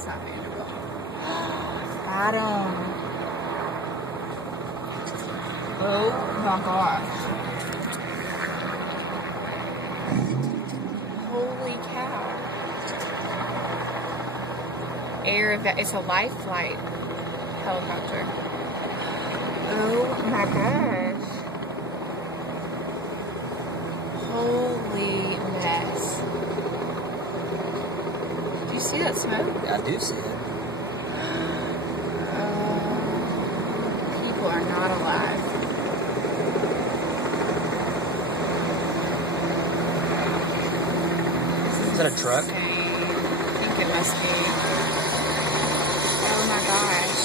It's not Vanderbilt. Got him. Oh my gosh. Holy cow. It's a life flight helicopter. Oh my gosh. Holy mess. Do you see that smoke? I do see it. People are not alive. Is that a truck? Insane. I think it must be. Oh my gosh.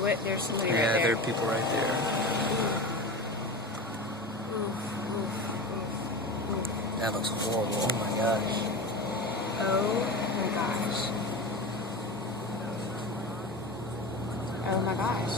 What? There's somebody right there. Yeah, there are people right there. That looks horrible. Oh my gosh. Oh my gosh. Oh my gosh.